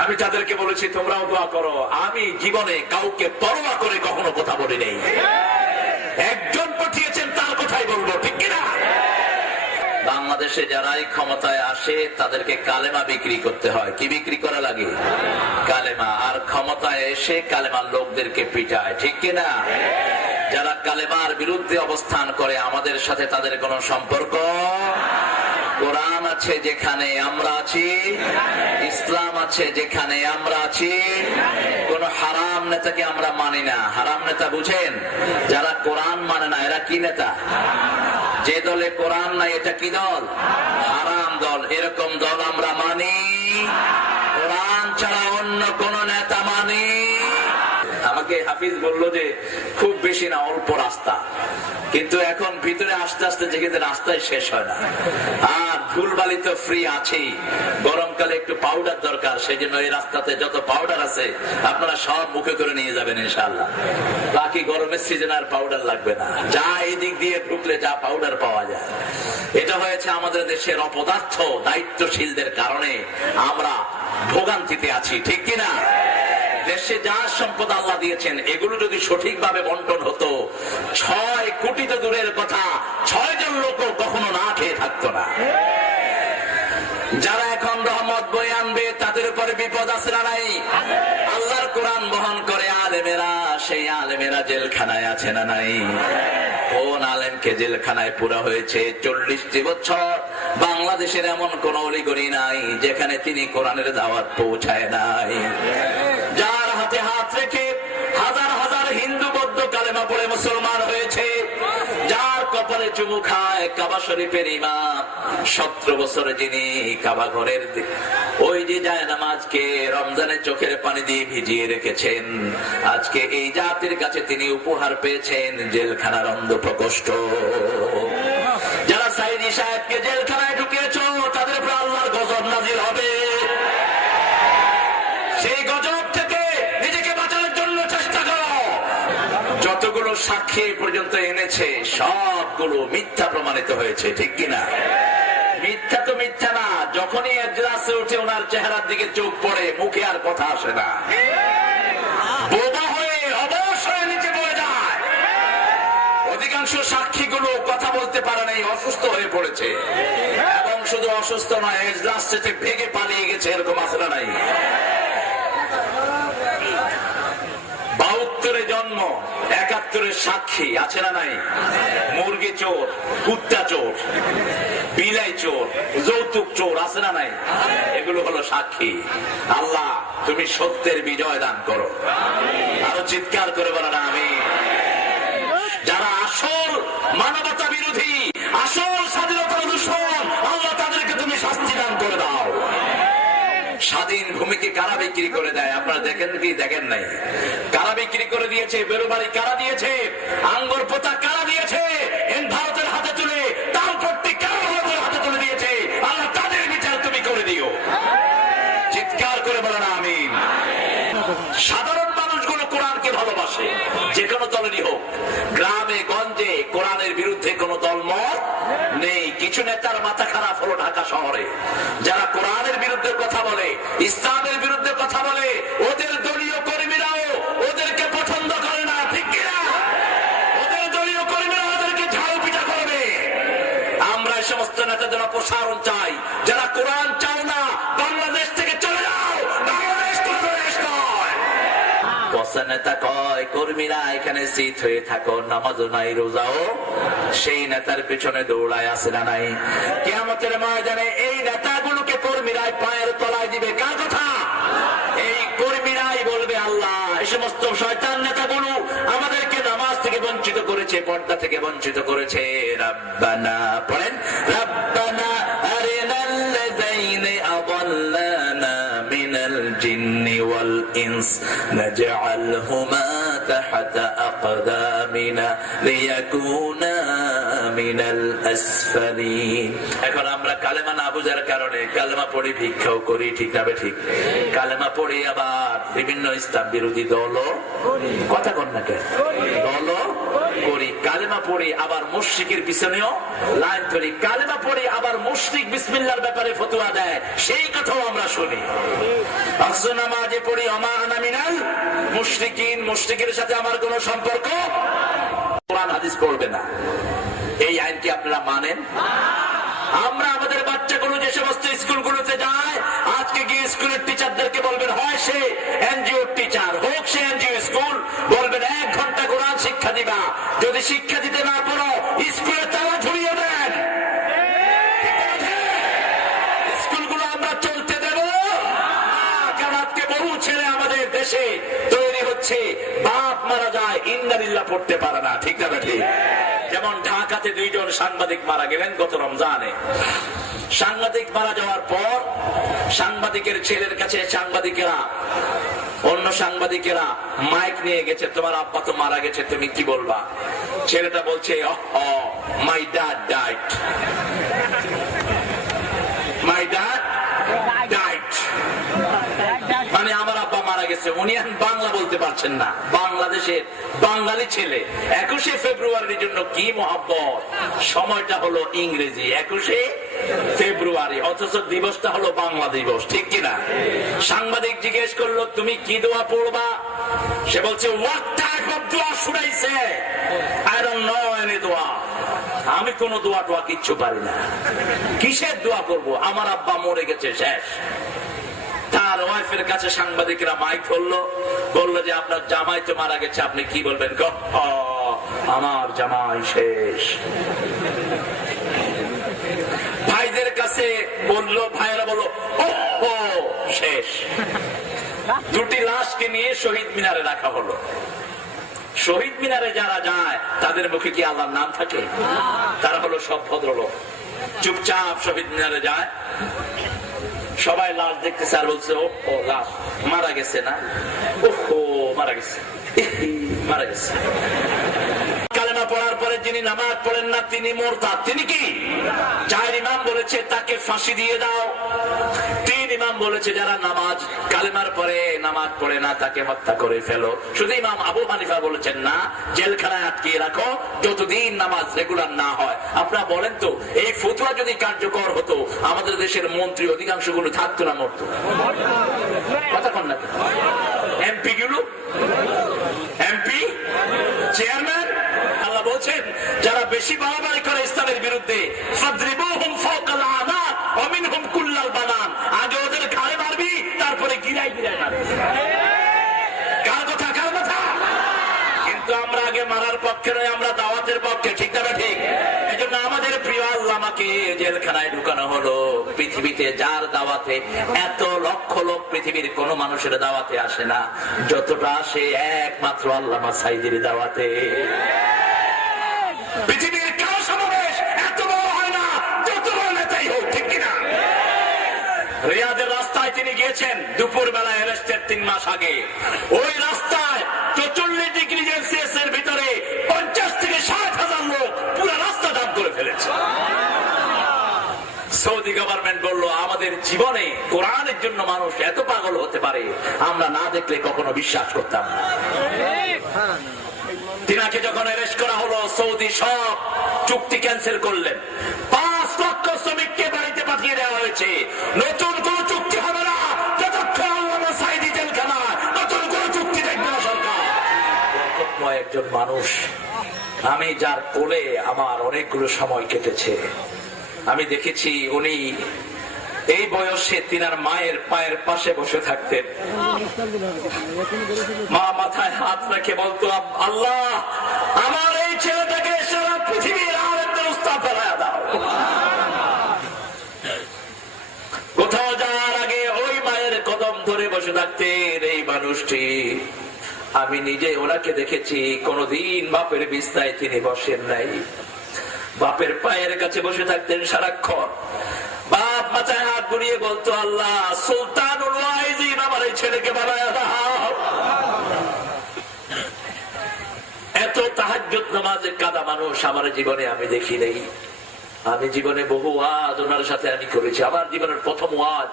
আমি তাদেরকে বলেছি তোমরাও দোয়া করো। আমি জীবনে কাউকে পরোয়া করে কখনো কথা বলি নাই। একজন পাঠিয়েছেন তার কথাই বলবো, ঠিক কিনা? বাংলাদেশে যারাই ক্ষমতায় আসে তাদেরকে কালেমা বিক্রি করতে হয়। কি বিক্রি করা লাগে? কালেমা। আর ক্ষমতায় এসে কালেমার লোকদেরকে পিটায়, ঠিক কিনা? যারা কালেমার বিরুদ্ধে অবস্থান করে আমাদের সাথে তাদের কোনো সম্পর্ক। কোরআন আছে যেখানে আমরা আছি, ইসলাম আছে যেখানে আমরা আছি। কোন হারাম নেতাকে আমরা মানি না। হারাম নেতা বুঝেন? যারা কোরআন মানে না এরা কি নেতা? যে দলে কোরআন নাই এটা কি দল? হারাম দল। এরকম দল আমরা মানি। কোরআন ছাড়া অন্য কোন নেতা মানি। আমাকে হাফিজ বলল যে খুব বেশি না, অল্প রাস্তা, কিন্তু এখন ভিতরে আস্তে আস্তে যেখানে রাস্তায় শেষ হয় না। আর ধুলবালি তো ফ্রি আছেই। গরমকালে একটু পাউডার দরকার, সেই জন্য এই রাস্তাতে যত পাউডার আছে আপনারা সব মুখে করে নিয়ে যাবেন ইনশাআল্লাহ। বাকি গরমের সিজন আর পাউডার লাগবে না। যা এই দিক দিয়ে ঢুকলে যা পাউডার পাওয়া যায়। এটা হয়েছে আমাদের দেশের অপদার্থ দায়িত্বশীলদের কারণে আমরা ভোগান্তিতে আছি, ঠিক কিনা? দেশে যা সম্পদ আল্লাহ দিয়েছেন এগুলো যদি সঠিকভাবে বন্টন হতো, 6 কোটি তো দূরের কথা, 6 জন লোক কখনো না খেয়ে থাকতো না। যারা এখন রহমত বয়ে আনবে তাদের উপরে বিপদ আছে না নাই? আল্লাহর কোরআন বহন করে আলেমেরা, সেই আলেমেরা জেলখানায় আছে না নাই? কোন আলেমকে জেলখানায় পুরা হয়েছে? 40টি বছর বাংলাদেশের এমন কোন অলিগলি নাই যেখানে তিনি কোরআনের দাওয়াত পৌঁছায় নাই। যার হাতে হাত রেখে হাজার হাজার হিন্দু বৌদ্ধ কালেমা পড়ে মুসলমান হয়েছে, যার কপালে চুমু খায় কাবা শরীফের ইমাম, 17 বছরে যিনি কাবা ঘরের ওই যে জায়নামাজকে রমজানের চোখের পানি দিয়ে ভিজিয়ে রেখেছেন, আজকে এই জাতির কাছে তিনি উপহার পেয়েছেন জেলখানার অন্ধ প্রকোষ্ঠ। যারা সাইদি সাহেবকে জেলখানায় ঢুকিয়েছ তাদের উপর আল্লাহর গজব নাজিল হবে। সেই গজব থেকে নিজেকে বাঁচানোর জন্য চেষ্টা করো। যতগুলো সাক্ষী পর্যন্ত এনেছে সবগুলো মিথ্যা প্রমাণিত হয়েছে, ঠিক কিনা? মিথ্যা তো মিথ্যা না, যখনই এজলাসে উঠে ওনার চেহারার দিকে চোখ পড়ে মুখে আর কথা আসে না, বোবা হয়ে অবশ্যই নিচে পড়ে যায়। অধিকাংশ সাক্ষীগুলো কথা বলতে পারে নাই, অসুস্থ হয়ে পড়েছে। এবং শুধু অসুস্থ নয়, এজলাস থেকে ভেগে পালিয়ে গেছে, এরকম আসলে নাই। 72 জন্ম, 71 সাক্ষী আছে না নাই? মুরগি চোর, কুত্তা চোর, বিলাই চোর, যৌতুক চোর আছে না নাই? এগুলো হলো সাক্ষী। আল্লাহ তুমি সত্যের বিজয় দান করো। আরো চিৎকার করে বলেন আমিন। যারা আসল মানবতা বিরোধী, আসল স্বাধীনতার দুশমন, আল্লাহ তাদেরকে তুমি শাস্তি দান করে দাও। স্বাধীন ভূমিকে কারা বিক্রি করে দেয় আপনারা দেখেন কি? দেখেন নাই? কারা বিক্রি করে দিয়েছে? বেরোবাড়ি কারা দিয়েছে? আঙ্গুর পোতা কারা দিয়েছে? ভারতের হাতে তুলে তালপট্টি কারা ভারতের হাতে তুলে দিয়েছে? আল্লাহ তাদের বিচার তুমি করে দিও। চিৎকার করে বলেন আমিন। সাধারণ মানুষগুলো কোরআনকে ভালোবাসে, যে কোনো দলেরই হোক। গ্রামে গঞ্জে কোরআনের বিরুদ্ধে কোনো দলমত নেই। কিছু নেতার মাথা খারাপ হলো ঢাকা শহরে, যারা কোরআনের বিরুদ্ধে কথা বলে, ইসলামের বিরুদ্ধে কথা বলে, ওদের দলীয় কর্মীরাও ওদেরকে পছন্দ করে না, ঠিক কিনা? ওদের দলীয় কর্মীরা ওদেরকে ঝাল পিঠা করবে। আমরা এই সমস্ত নেতাদের অপসারণ চাই। যারা কোরআন চাও না, বাংলাদেশ থেকে চলে যাও। বাংলাদেশ কোন দেশ নয়। বসা নেতা কয় কর্মীরা এখানে সিট হয়ে থাকো, নামাজও নাই রোজাও সেই নেতার পিছনে দৌড়ায় আসে না নাই? কিয়ামতের ময়দানে এই নেতাগুলোকে কর্মীরাই পায়ের তলায় দিবে। কার কথা? এই কর্মীরাই বলবে আল্লাহ এই সমস্ত শয়তান নেতাগুলো আমাদেরকে নামাজ থেকে বঞ্চিত করেছে, পর্দা থেকে বঞ্চিত করেছে। রাব্বানা পড়েন, রাব্বানা আরিনাল্লাযাইনা আযাল্লানা মিনাল জিন্নি ওয়াল ইনস নাজআলহুমা তাহতা আকদামিনা লিয়াকুনা মিনাল আসফালিন। এখন আমরা কালেমা না বোঝার কারণে কালেমা পড়ি, ভিক্ষাও করি, ঠিক না ঠিক? কালেমা পড়ি আবার বিভিন্ন ইসলাম বিরোধী দলও কথা কন না কেন দলও করি। কালেমা পড়ি আবার মুশরিকের পিছনেও লাইন ধরি। কালেমা পড়ি আবার মুশরিক বিসমিল্লাহর ব্যাপারে ফতোয়া দেয়, সেই কথাও আমরা শুনি। আসর নামাজে পড়ি আমা আনা মিনাল মুশরিকিন, মুশরিকের সাথে আমার কোনো সম্পর্ক। কোরআন হাদিস পড়বে না, এই আইন কি আপনারা মানেন? আমরা আমাদের বাচ্চাগুলো যে সমস্ত স্কুলগুলোতে যায়, আজকে গিয়ে স্কুলের টিচারদেরকে বলবেন, হয় সে এনজিও টিচার হোক, সে এনজিও স্কুল, বলবেন 1 ঘন্টা কোরআন শিক্ষা দিবা। যদি শিক্ষা দিতে না পারো স্কুলে তালা ঝুলিয়ে দেন। স্কুলগুলো আমরা চলতে দেব কারণ আজকে বহু ছেলে আমাদের দেশে তৈরি হচ্ছে, বাপ মারা যায় ইন্নালিল্লাহ পড়তে পারে না, ঠিক না ঠিক? যেমন ঢাকাতে 2 জন সাংবাদিক মারা গেলেন গত রমজানে। সাংবাদিক মারা যাওয়ার পর সাংবাদিকের ছেলের কাছে অন্য সাংবাদিকেরা মাইক নিয়ে গেছে, তোমার আব্বা তো মারা গেছে, তুমি কি বলবা? ছেলেটা বলছে, my dad died, my dad died, মানে আমার আব্বা মারা গেছে। উনি এখন বাংলা বলতে পারছেন না, বাংলাদেশের বাঙালি ছেলে। 21শে ফেব্রুয়ারির জন্য কি মহব্বত, সময়টা হলো ইংরেজি 21শে ফেব্রুয়ারি, অথচ দিবসটা হলো বাংলা দিবস, ঠিক কিনা? সাংবাদিক জিজ্ঞেস করলো, তুমি কি দোয়া পড়বা? সে বলছে, what type of dua should I say? I don't know any dua. আমি কোন দোয়া টোয়া কিচ্ছু পারি না। কিসের দোয়া করব? আমার আব্বা মরে গেছে, শেষ। তার ওয়াইফের কাছে সাংবাদিকরা মাইক ধরলো, বললো যে আপনার জামাই তো মারা গেছে, আপনি কি বলবেন? আমার জামাই শেষ। ভাইদের কাছে বললো, ভাইয়েরা বললো ও শেষ। 2টি লাশকে নিয়ে শহীদ মিনারে রাখা হলো। শহীদ মিনারে যারা যায় তাদের মুখে কি আল্লাহর নাম থাকে? তারা হলো সব ভদ্রলোক, চুপচাপ শহীদ মিনারে যায়। সবাই লাশ দেখতেছে আর বলছে, ও লাশ মারা গেছে না, ও মারা গেছে, মারা গেছে। কালেমা পড়ার পরে যিনি নামাজ পড়েন না তিনি মুরতাদ। তিনি কি? 4 ইমাম বলেছে তাকে ফাঁসি দিয়ে দাও। 3 ইমাম বলেছে যারা নামাজ কালেমার পরে নামাজ পড়ে না তাকে হত্যা করে ফেলো। শুধু ইমাম আবু হানিফা বলেছেন না, জেলখানায় আটকিয়ে রাখো যতদিন নামাজ রেগুলার না হয়। আপনারা বলেন তো, এই ফতোয়া যদি কার্যকর হতো আমাদের দেশের মন্ত্রী অধিকাংশ গুলো থাকতো না, মরতো? কথা কন না? এমপি গুলো, এমপি চেয়ারম্যান, আল্লাহ বলছেন যারা বেশি বাড়াবাড়ি করে ইসলামের বিরুদ্ধে, ফাদরিবুহুম ফাওকাল আনাক ওয়া মিনহুম কুল্লাল বানান, আগে ওদের ঘাড়ে মারবি তারপরে গিরায় গিরায় মারবি। কার কথা? কার কথা? কিন্তু আমরা আগে মারার পক্ষে নয়, আমরা দাওয়াতের পক্ষে, ঠিক না ঠিক? এজন্য আমাদের প্রিয় আল্লামাকে জেলখানায় ঢুকানো হলো। পৃথিবীতে যার দাওয়াতে এত লক্ষ লোক, পৃথিবীর কোন মানুষের দাওয়াতে আসে না যতটা আসে একমাত্র আল্লামা সাঈদীর দাওয়াতে। পৃথিবীর কারো সমাবেশ এত বড় হয় না যত বড় নেতাই হোক, ঠিক কিনা? রিয়াদের রাস্তায় তিনি গিয়েছেন দুপুর বেলায়, এরেস্টের 3 মাস আগে। ওই রাস্তায় 44 ডিগ্রি সেলসিয়াস এর ভিতরে 50 থেকে 60,000 লোক পুরো রাস্তা জাম করে ফেলেছে। সৌদি গভর্নমেন্ট বলল, আমাদের জীবনে কোরআনের জন্য মানুষ এত পাগল হতে পারে আমরা না দেখলে কখনো বিশ্বাস করতাম না। তিনাকে যখন অ্যারেস্ট করা হলো, সৌদি সব চুক্তি ক্যান্সেল করলেন। 5 লক্ষ শ্রমিককে বাড়িতে পাঠিয়ে দেওয়া হয়েছে। নতুন কোন চুক্তি হবে না যতক্ষণ আল্লামা সাঈদী জেলখানায়, নতুন কোন চুক্তি দেখবে না সরকার। একজন মানুষ, আমি যার কোলে আমার অনেকগুলো সময় কেটেছে, আমি দেখেছি উনি এই বয়সে তিনার মায়ের পায়ের পাশে বসে থাকতেন। মা মাথায় হাত রেখে বলতো, আল্লাহ আমার এই ছেলেটাকে সারা পৃথিবীর আলেমদের উস্তাদ বানায়া দাও। কোথাও যাওয়ার আগে ওই মায়ের কদম ধরে বসে থাকতেন এই মানুষটি। আমি নিজে ওনাকে দেখেছি, কোনদিন বাপের বিছানায় তিনি বসেন নাই, বাপের পায়ের কাছে বসে থাকতেন সারাক্ষণ। বাপ মাথায় হাত বুলিয়ে বলতো, আল্লাহ সুলতানুল ওয়াইজিন আমার এই ছেলেকে বানায়া দাও। এত তাহাজ্জুদ নামাজে কাদা মানুষ আমার জীবনে আমি দেখি নেই। আমি জীবনে বহু ওয়াজ ওনার সাথে আমি করেছি। আমার জীবনের প্রথম ওয়াজ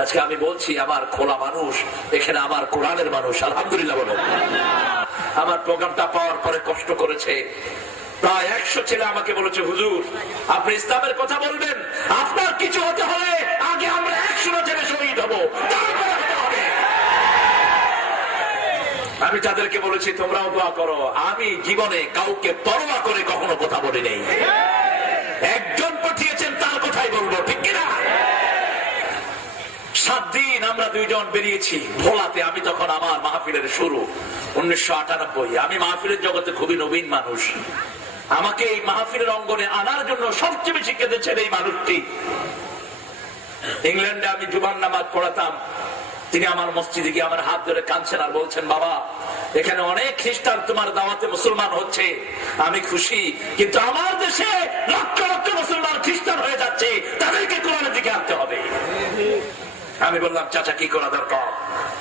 আজকে আমি বলছি, আমার খোলা মানুষ, এখানে আমার কোরআনের মানুষ, আলহামদুলিল্লাহ বলেন। আমার প্রোগ্রামটা পাওয়ার পরে কষ্ট করেছে, প্রায় 100 ছেলে আমাকে বলেছে, হুজুর আপনি ইসলামের কথা বলবেন, আপনার কিছু হতে হলে আগে আমরা 100 ছেলে শহীদ হবো, তারপরে হতে হবে। আমি তাদেরকে বলেছি তোমরাও দোয়া করো। আমি জীবনে কাউকে পরোয়া করে কখনো কথা বলি নাই। একজন পাঠিয়েছেন তার কথাই বলবো, ঠিক কিনা? 7 দিন আমরা 2 জন বেরিয়েছি ভোলাতে। আমি তখন আমার মাহফিলের শুরু 1998। আমি মাহফিলের জগতে খুবই নবীন মানুষ। আমাকে এই মাহফিলের অঙ্গনে আনার জন্য সবচেয়ে বেশি কেঁদেছেন এই মানুষটি। ইংল্যান্ডে আমি জুমার নামাজ পড়াতাম, তিনি আমার মসজিদে গিয়ে আমার হাত ধরে কাঁদছেন আর বলছেন, বাবা এখানে অনেক খ্রিস্টান তোমার দাওয়াতে মুসলমান হচ্ছে, আমি খুশি, কিন্তু আমার দেশে লক্ষ লক্ষ মুসলমান খ্রিস্টান হয়ে যাচ্ছে, তাদেরকে কোরআনের দিকে আনতে হবে। আমি বললাম, চাচা কি করা দরকার?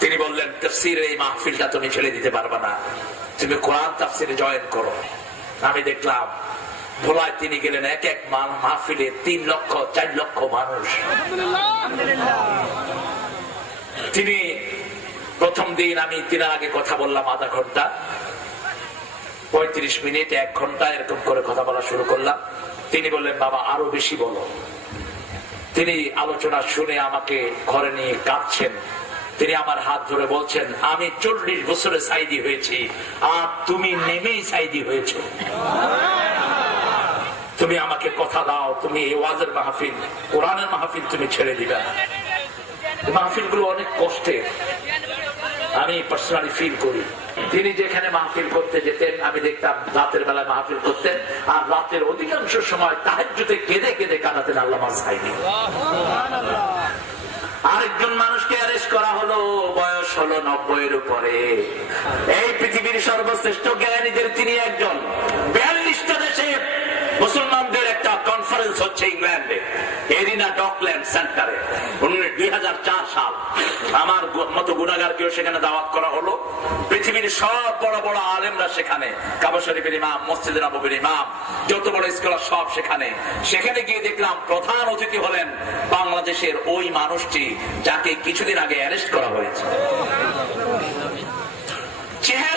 তিনি বললেন, তাফসীরের এই মাহফিলটা তুমি ছেড়ে দিতে পারবে না, তুমি কোরআন তাফসীরে জয়েন করো। আমি দেখলাম ভোলায় তিনি গেলেন, এক এক মাহফিলে 3 লক্ষ 4 লক্ষ মানুষ। তিনি প্রথম দিন আমি তিনার আগে কথা বললাম আধা ঘন্টা, 35 মিনিট, 1 ঘন্টা এরকম করে কথা বলা শুরু করলাম। তিনি বললেন, বাবা আরো বেশি বলো। তিনি আলোচনা শুনে আমাকে ঘরে নিয়ে কাঁদছেন। তিনি আমার হাত ধরে বলছেন, আমি 40 বছরে সাইদি হয়েছি, আর তুমি নেমেই সাইদি হয়েছো। তুমি আমাকে কথা দাও, তুমি এই ওয়াজের মাহফিল, কোরআনের মাহফিল তুমি ছেড়ে দিবা। মাহফিল গুলো অনেক কষ্টের, আমি পার্সোনালি ফিল করি। তিনি যেখানে মাহফিল করতে যেতেন আমি দেখতাম রাতের বেলায় মাহফিল করতেন, আর রাতের অধিকাংশ সময় তাহাজ্জুদে কেঁদে কেঁদে কাঁদাতেন আল্লামা সাইদি। আরেকজন মানুষকে অ্যারেস্ট করা হলো, বয়স হলো 90 এর উপরে। এই পৃথিবীর সর্বশ্রেষ্ঠ জ্ঞানীদের তিনি একজন। 42টা দেশে মুসলমানদের একটা কনফারেন্স হচ্ছে ইংল্যান্ডে, এরিনা ডকল্যান্ড সেন্টারে, 2004 সাল। আমার মতো গুনাহগারকেও সেখানে দাওয়াত করা হলো। পৃথিবীর সব বড় বড় আলেমরা সেখানে, কাবা শরীফের ইমাম, মসজিদে নববীর ইমাম, যত বড় স্কলার সব সেখানে। সেখানে গিয়ে দেখলাম প্রধান অতিথি হলেন বাংলাদেশের ওই মানুষটি যাকে কিছুদিন আগে অ্যারেস্ট করা হয়েছে। চেহারা